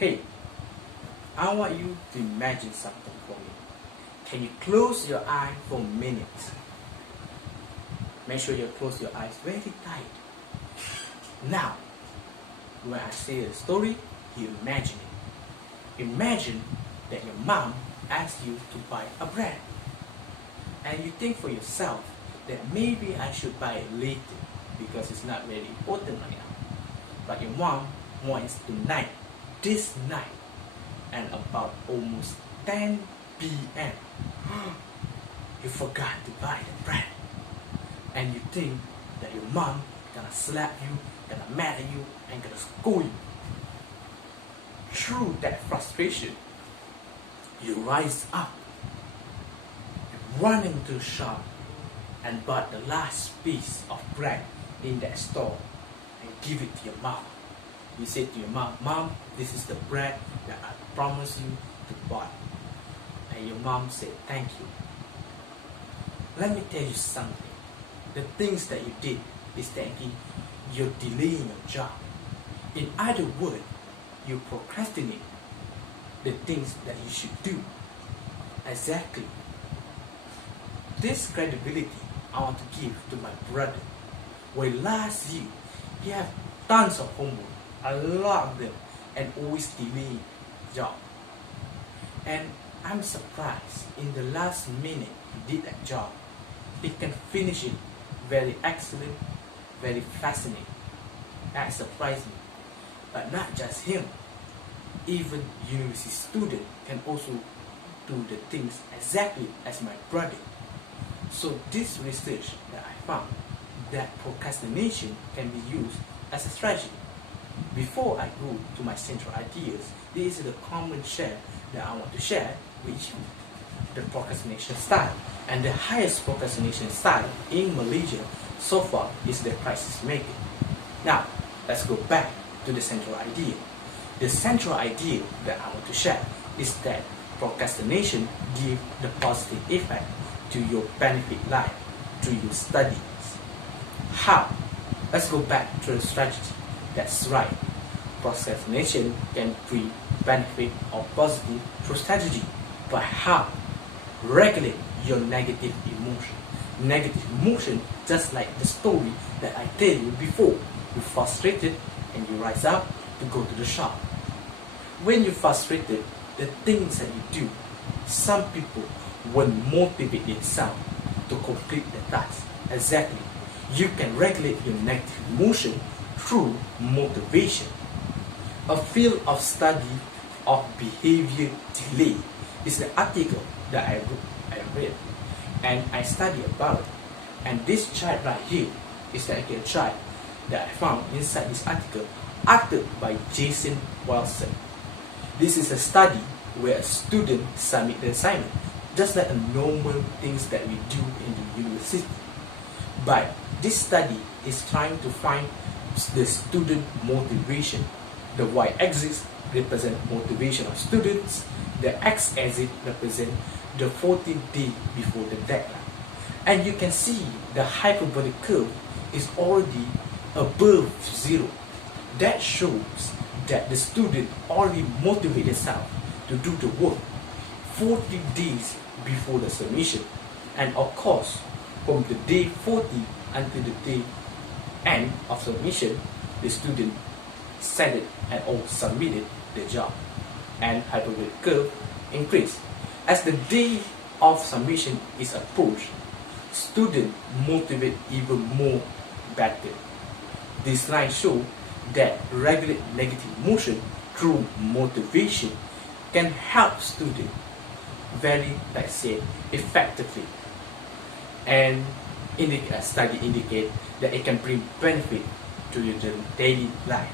Hey, I want you to imagine something for me. Can you close your eye for minutes? Make sure you close your eyes very tight. Now, when I say a story, you imagine it. Imagine that your mom asks you to buy a bread. And you think for yourself that maybe I should buy it later because it's not very important right now. But your mom wants tonight, this night, and about almost 10 p.m. You forgot to buy the bread. And you think that your mom gonna slap you, gonna mad at you, and gonna scold you. Through that frustration, you rise up, you run into the shop and buy the last piece of bread in that store and give it to your mom. You say to your mom, "Mom, this is the bread that I promised you to buy." And your mom said, "Thank you." Let me tell you something. The things that you did is that you're delaying your job. In other words, you procrastinate the things that you should do. Exactly. This credibility I want to give to my brother. Where last year he had tons of homework, a lot of them, and always delaying job. And I'm surprised in the last minute he did that job. He can finish it very excellent, very fascinating. That surprised me. But not just him. Even university student can also do the things exactly as my brother. So this research that I found that procrastination can be used as a strategy. Before I go to my central ideas, this is the common share that I want to share with you. The procrastination style. And the highest procrastination style in Malaysia so far is the crisis making. Now, let's go back to the central idea. The central idea that I want to share is that procrastination gives the positive effect to your benefit life through your studies. How? Let's go back to the strategy. That's right. Procrastination can bring benefit or positive through strategy. But how? Regulate your negative emotion. Negative emotion, just like the story that I tell you before. You're frustrated and you rise up to go to the shop. When you're frustrated, the things that you do, some people will motivate themselves to complete the task. Exactly. You can regulate your negative emotion through motivation. A field of study of behavior delay is the article that I read and I studied about it. And this chart right here is like a chart that I found inside this article authored by Jason Wilson. This is a study where a student submit the assignment, just like a normal things that we do in the university. But this study is trying to find the student motivation. The y-axis represent motivation of students. The x-axis represent the 14th day before the deadline. And you can see the hyperbolic curve is already above 0. That shows that the student already motivated themselves to do the work 40 days before the submission. And of course, from the day 40 until the day end of submission, the student set it and all submitted the job. And hyperbolic curve increase. As the day of submission is approached, students motivate even more better. This line shows that regulate negative emotion through motivation can help students very, let's say, effectively. And study indicate that it can bring benefit to your daily life.